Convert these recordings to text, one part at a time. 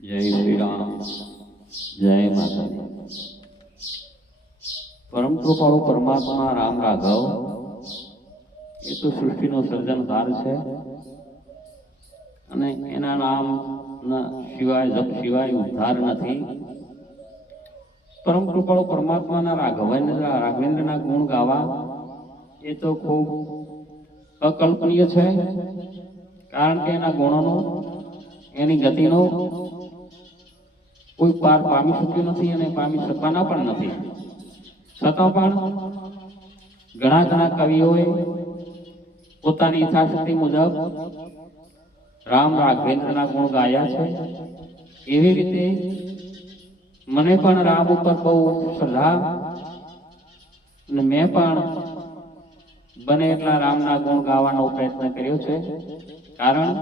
જય શ્રી રામ, જય માતાજી। પરમ કૃપાળુ પરમાત્મા રામ રાઘવ એ તો સૃષ્ટિનો સર્જનકાર છે અને એના નામ સિવાય જપ સિવાય ઉદ્ધાર નથી। પરમ કૃપાળુ પરમાત્માના રાઘવેન્દ્રના ગુણ ગાવા એ તો ખૂબ અકલ્પનીય છે, કારણ કે એના ગુણોનો એની ગતિનો કોઈ પાર પામી શક્યું નથી અને પામી શકવાના પણ નથી। છતાં પણ ઘણા કવિઓએ પોતાની ઈચ્છાશક્તિ મુજબ રામ રાઘવેન્દ્રના ગુણ ગાયા છે। એવી રીતે મને પણ રામ ઉપર બહુ શ્રદ્ધા અને મેં પણ બને એટલા રામના ગુણ ગાવાનો પ્રયત્ન કર્યો છે, કારણ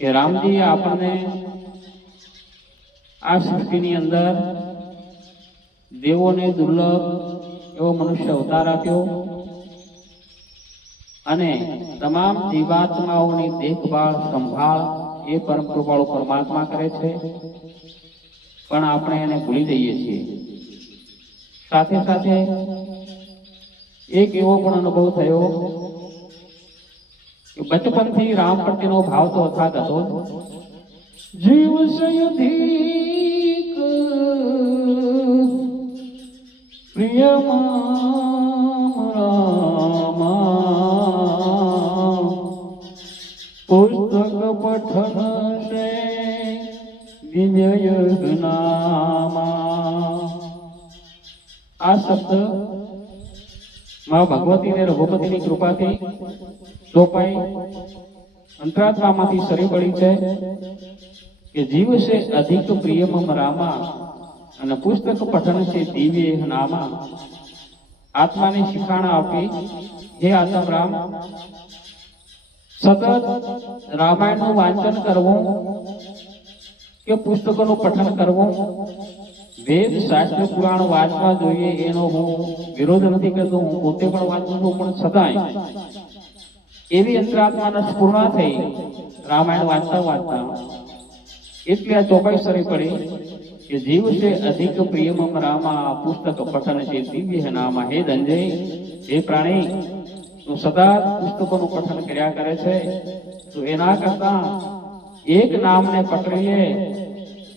કે રામજીએ આપણને આ સૃષ્ટિની અંદર દેવોને દુર્લભ એવો મનુષ્ય અવતાર આપ્યો અને તમામ જીવાત્માઓની દેખભાળ સંભાળ એ પરમ કૃપાળુ પરમાત્મા કરે છે, પણ આપણે એને ભૂલી જઈએ છીએ। સાથે સાથે એક એવો પણ અનુભવ થયો કે બચપનથી રામ પ્રત્યેનો ભાવ તો અથાગ હતો। જીવ સયધિક પ્રિયમાં રામા પુસ્તક પઠન સે દિવ્ય નામા। આ શબ્દ મા ભગવતીને રઘુપતિની કૃપાથી ચોપાઈ અંતરાત્મામાંથી સરી પડી છે કે જીવ છે અધિક પ્રિયમમ રામા અને પુસ્તક પઠન છે દિવ્ય નામા। આત્માને શિખાણા આપી, હે આત્મ રામ, સતત રામાયણનું વાંચન કરવું કે પુસ્તકોનું પઠન કરવું, વેદ શાસ્ત્ર પુરાણ વાંચવા જોઈએ એનો હું વિરોધ નથી કરતો, હું પોતે પણ વાંચું છું, પણ છતાંય એવી અંતરાત્માના સ્ફૂર્ણા થઈ રામાયણ વાંચતા એટલે આ ચોપાઈ સરી પડી કે જીવ છે અધિક પ્રિયમમ રામા પુસ્તક પઠન છે દિવ્ય નામા। હે ધનંજય, હે પ્રાણી, તું સદા પુસ્તકોનું પઠન કર્યા કરે છે, તો એના કરતા એક નામને પકડી લે,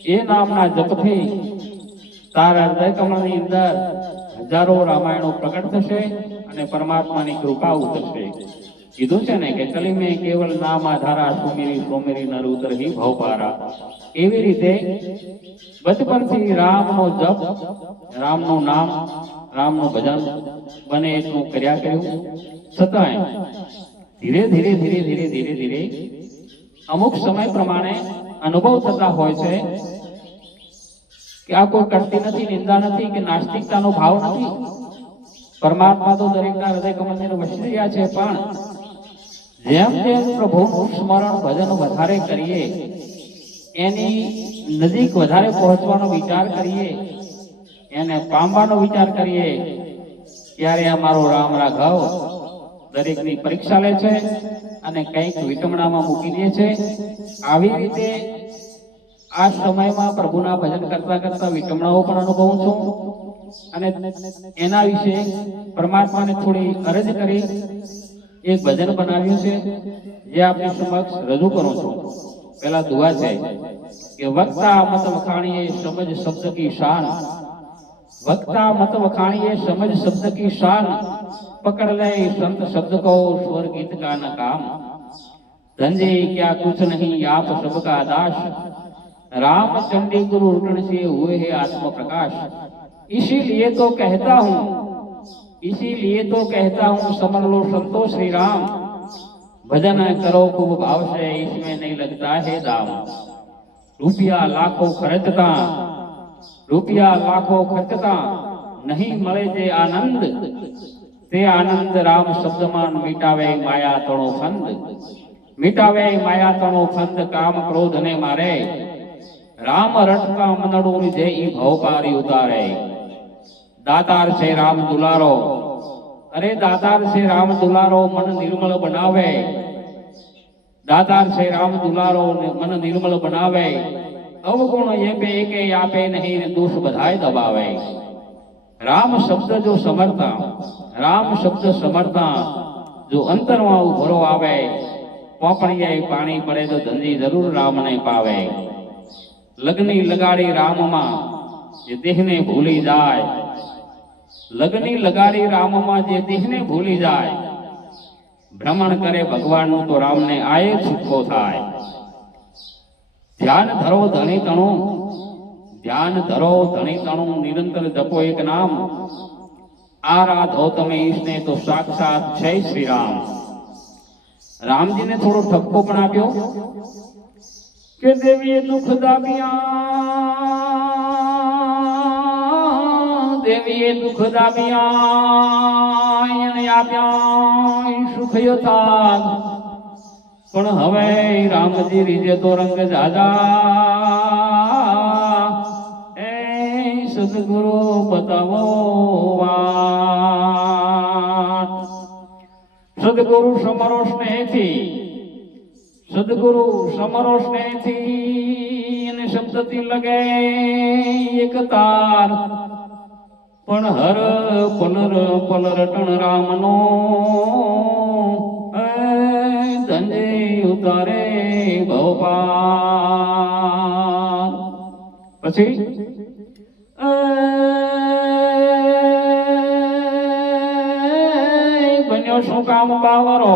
એ નામના જપથી તારા હૃદય કમળની અંદર હજારો રામાયણો પ્રગટ થશે અને પરમાત્માની કૃપા ઉતરશે। કીધું છે ને કે કલી મેં કેવલ નામ આધારા સુમેરી સોમેરી નર ઉતર હી ભવપારા। એવી રીતે બચપનથી રામનો જપ, રામનું નામ, રામનું ભજન બને એટલું કર્યા કર્યું, છતાંય ધીરે અમુક સમય પ્રમાણે અનુભવ થતા હોય છે કે આ કોઈ કરતી નથી, નિંદા નથી કે નાસ્તિકતાનો ભાવ નથી। પરમાત્મા તો દરેકના હૃદય કમળને વસી રહ્યા છે, પણ જેમ જેમ પ્રભુનું સ્મરણ ભજન વધારે કરીએ, એની નજીક વધારે પહોંચવાનો વિચાર કરીએ, એને પામવાનો વિચાર કરીએ, ત્યારે અમારો રામ રાઘવ દરેકની પરીક્ષા લે છે અને કંઈક વિટમણામાં મૂકી દે છે। આવી રીતે આ સમયમાં પ્રભુના ભજન કરતા વિટમણાઓ પણ અનુભવું છું અને એના વિશે પરમાત્માને થોડી અરજ કરી એક ભજન બનાવ્યું છે, જે આપની સમક્ષ રજૂ કરું છું। પહેલા દુઆ છે કે વક્તા મત વખાણીએ સમજ શબ્દ કી શાન, वक्ता मत वखाणिए समझ शब्द की शान, पकड़ ले संत शब्द को स्वर गीत का न काम। धंजे क्या कुछ नहीं आप सबका दास, राम चंडी गुरु उठन से हुए है आत्म प्रकाश। इसीलिए तो कहता हूँ समझ लो संतो श्री राम, भजन करो खूब भाव से इसमें नहीं लगता है दाम। रुपया लाखों खर्चता नहीं મળે જે આનંદ, તે આનંદ રામ શબ્દમાં મિટાવે માયા તણો ફંદ। મિટાવે માયા તણો ફંદ કામ ક્રોધ ને મારે, રામ રટતા મનડું જે ઈ ભવપારી ઉતારે। દાતાર છે રામ દુલારો, અરે દાતાર છે રામ દુલારો મન નિર્મળ બનાવે। દાતાર છે રામ દુલારો મન નિર્મળ બનાવે, અવગુણ એપે એકે આપે નહીં ને દોષ બધાય દબાવે. રામ શબ્દ જો સમરતા, રામ શબ્દ સમરતા જો અંતરમાં ઉભરો આવે, પોપણીએ પાણી પડે તો ધંધી જરૂર રામને પાવે. લગ્ની લગાડી રામમાં જે દેહને ભૂલી જાય, લગ્ની લગાડી રામમાં જે દેહને ભૂલી જાય, ભ્રમણ કરે ભગવાનનું તો રામને આયે છૂટકો થાય. ધ્યાન ધરો ધણી તણું, ધ્યાન ધરો ધણી તણું, નિરંતર જપો એક નામ. આરાધો તમે ઈશને તો સાક્ષાત છે શ્રી રામ. રામજીને થોડો ઠપકો પણ આપ્યો કે દેવીએ દુઃખ દાબ્યા, દેવીએ દુઃખ દાબ્યા એને આપ્યા સુખ યથાર્થ. પણ હવે રામજી રીજે તો રંગ જાજા, એ સદગુરુ બતાવો વાત. સદગુરુ સમરો સ્નેહથી, સદગુરુ સમરો સ્નેહથી અને શબ્દથી લગે એક તાર. પણ હર પલર પલરટણ રામનો ધંજે ઉતારે ભવપાર. પછી બન્યો શું કામ બાવરો,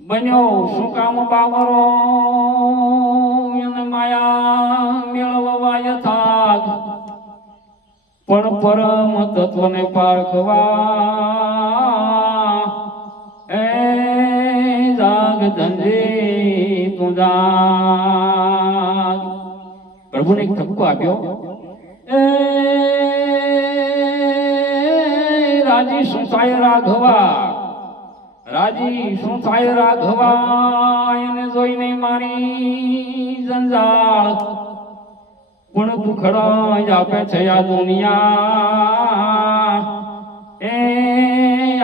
બન્યો શું કામ બાવરો એને માયા મેળવવા યથાર્થ. પણ પરમ તત્વને પારખવા એ જાગ ધંજે તું જાગ. પ્રભુને એક ઠપકો આપ્યો, એ રાજી શું થાય રાઘવા, રાજી શું થાય રાઘવા એને જોઈને મારી જંજાળ. પણ દુખડા આપે છે આ દુનિયા, એ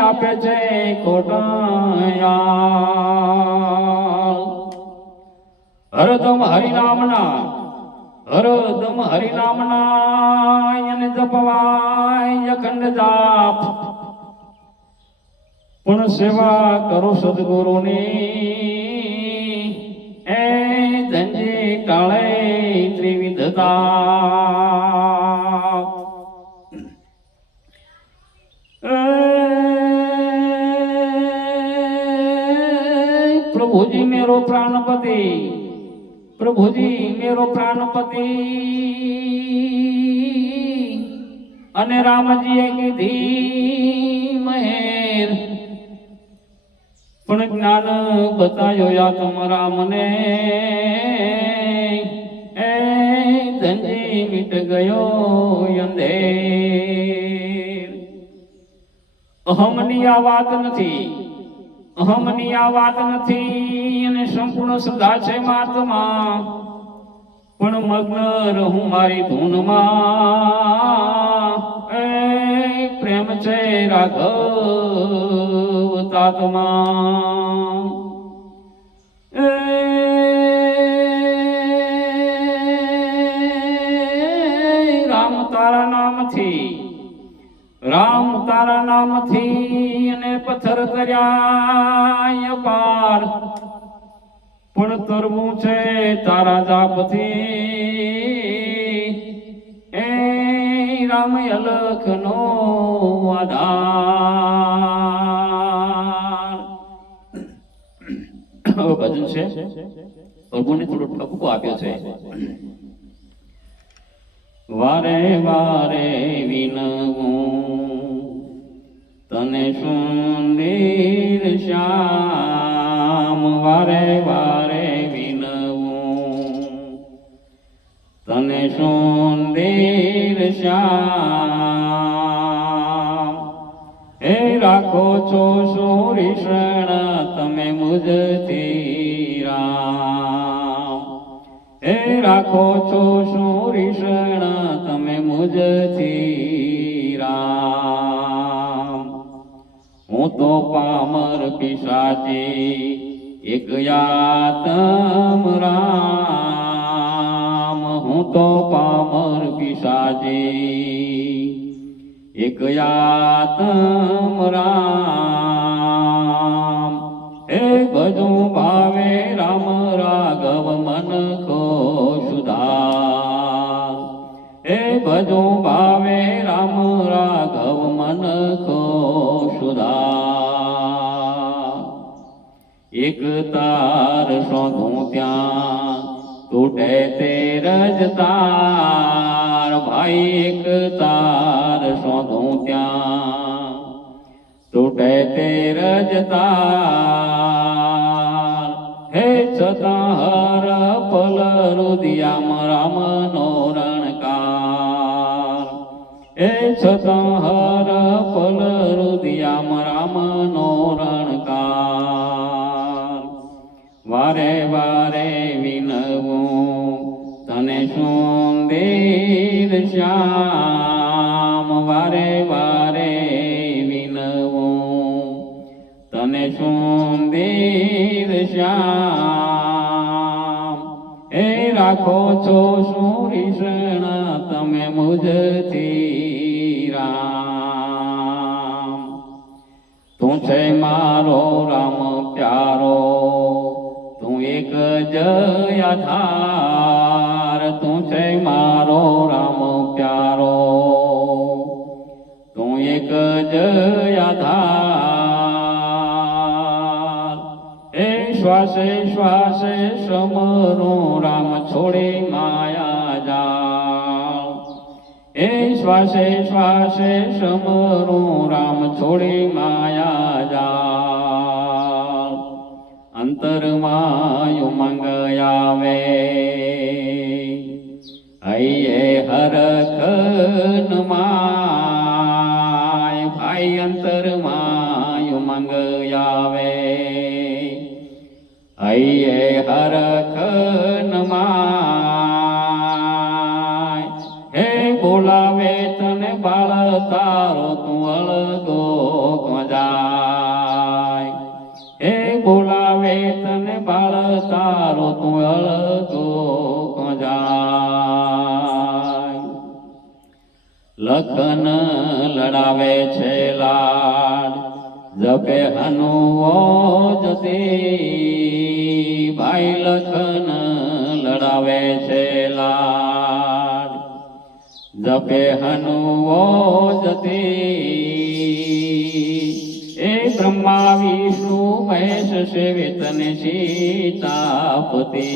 આપે છે ખોટાયા. હરદમ હરિનામના, હરદમ હરિનામના એને જપવાય અખંડ જાપ. પણ સેવા કરો સદગુરુની એ ધંજે ટાળે ત્રિવિધતા. પ્રભુજી મેરો પ્રાણપતિ, પ્રભુજી મેરો પ્રાણપતિ અને રામજીએ કીધી મહેર. પણ જ્ઞાન બતાયો આત્મ રામને એ ધંજી મીટ ગયો અંધેર. અહમની આ વાત નથી, અહમની આ વાત નથી અને સંપૂર્ણ સદા છે મહાત્મા. પણ મગ્ન રહું મારી ધૂનમાં, એ પ્રેમ છે રાઘવ તાત્મા. એ રામ તારા નામથી, રામ તારા નામથી અને પથ્થર કર્યા પાર. પણ તરવું છે તારા જાપથી, એ રામ અલખ નો આધાર. ભજન છે, પ્રભુને થોડો ઠપકો આપ્યો છે. વારે વારે વિનવું તને સુંદર શ્યામ, વારે વારે વિનવું તને સુંદર શ્યામ. હે રાખો છો સુરીષણ તમે મુજથી રામ, હે રાખો છો સુરીષણ તમે મુજથી રામ. હું તો પામર પિશાચી એક યાતમ રામ, તો પામર પિશાચી એક આત્મ રામ હે ભજું ભાવે રામ રાઘવ મન કો સુધાર હે ભજું ભાવે રામ રાઘવ મન કો સુધાર એક તાર શોધું ત્યાં તૂટે તે રજતાર ભાઈ એક તાર શોધું ત્યાં તૂટે તે રજતાર હે છતાં હર પલ રુદિયામ રામનો રણકાર હે છતાં હર પલ રુદિયામ રામનો રણકાર વારે વારે વિનવું તને સુંદર શ્યામ વારે વારે વિનવું તને સુંદર શ્યામ એ રાખો છો સુરીષણ તમે મુજથી રામ તું છે મારો રામ પ્યારો તું એક જ આધાર તું છે મારો રામ પ્યારો તું એક જ આધાર એ શ્વાસે શ્વાસે સમરું રામ છોડી માયા જાળ એ શ્વાસે શ્વાસે સમરું રામ છોડી માયા જાળ અંતરમાં ઉમંગ આવે હૈયે હરખ નમાય ભાઈ અંતરમાં ઉમંગ આવે હૈયે હરખ નમાય હે બોલાવે તને બાળ તારો તું અળગો જાય હે બોલાવે તને બાળ તારો તું અળગો જાય લખન લડાવે છે લાડ જપે હનુઓ જતી ભાઈ લખન લડાવે છે લાડ જપે હનુઓ જતી એ બ્રહ્મા વિષ્ણુ મહેશ સેવે તને સીતાપતિ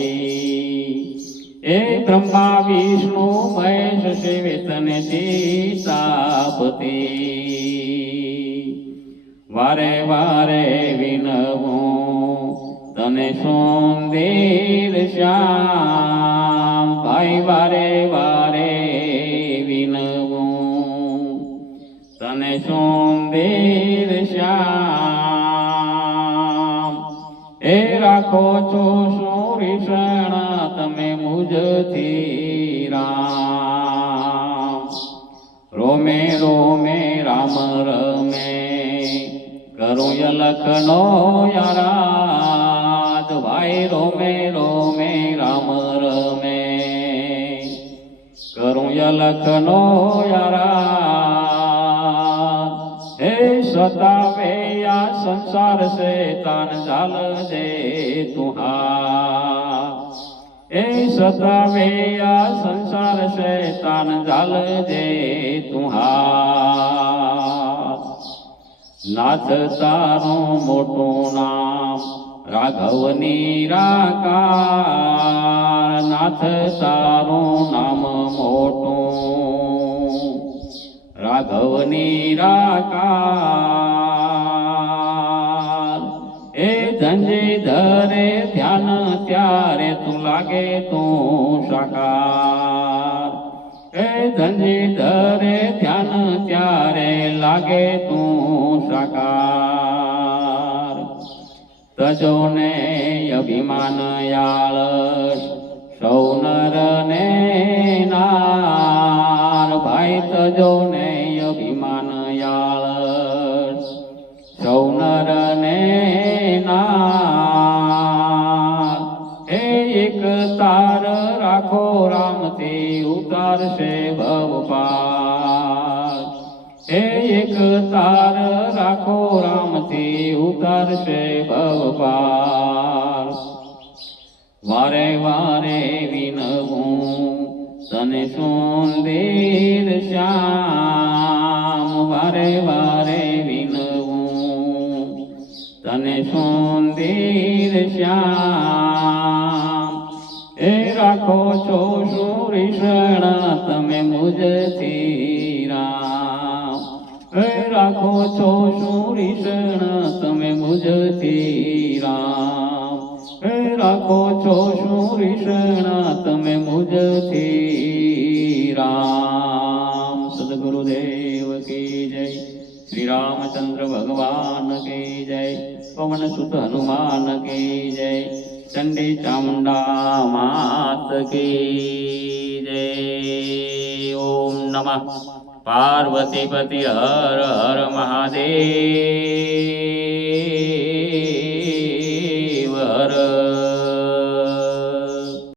એ બ્રહ્મા વિષ્ણુ મહેશ સેવે તને સીતાપતિ વારે વારે વિનવું તને સુંદર શ્યામ ભાઈ વારે વારે વિનવું તને સુંદર શ્યામ એ રાખો છો સુરીષણ તમે મુજથી રામ રોમે રોમે રામ રમે કરું યલખનો યારાદ ભાઈ રોમે રોમે રામ રમે કરું યલખનો યારાદ હે સતાવે આ સંસાર સે તાન જાલ દે તુહાર એ સતાવે આ સંસાર સે તાન જાલ દે તુહાર નાથ તારું મોટું નામ રાઘવ નિરાકાર નાથ તારું નામ મોટું રાઘવ નિરાકાર એ ધંજીધરે ધ્યાન ત્યારે તું લાગે તું સાકાર એ ધંજીધરે ધ્યાન ત્યારે લાગે તું સાકાર તજો ને અભિમાન યાળ સૌ નર ને નાર ભાઈ તજો ને અભિમાન યાળ સૌ નર ને નાર એ એક તાર રાખો રામથી ઉતારશે ભવ પાર હે એક તાર રાખો રામથી ઉતારશે ભવ પાર વારે વારે વિનવું તને સુંદર શ્યામ વારે વારે વિનવું તને સુંદર શ્યામ એ રાખો છો સુરીષણ તમે મુજથી રામ એ રાખો છો સુરીષણ તમે મુજથી રામ એ રાખો છો સુરીષણ તમે મુજથી રામ સદગુરુદેવ કી જય શ્રી રામચંદ્ર ભગવાન કી જય પવન સુત હનુમાન કી જય ચંડી ચામુંડા માત કી જય ઓમ નમઃ પાર્વતીપતિ હર હર મહાદેવ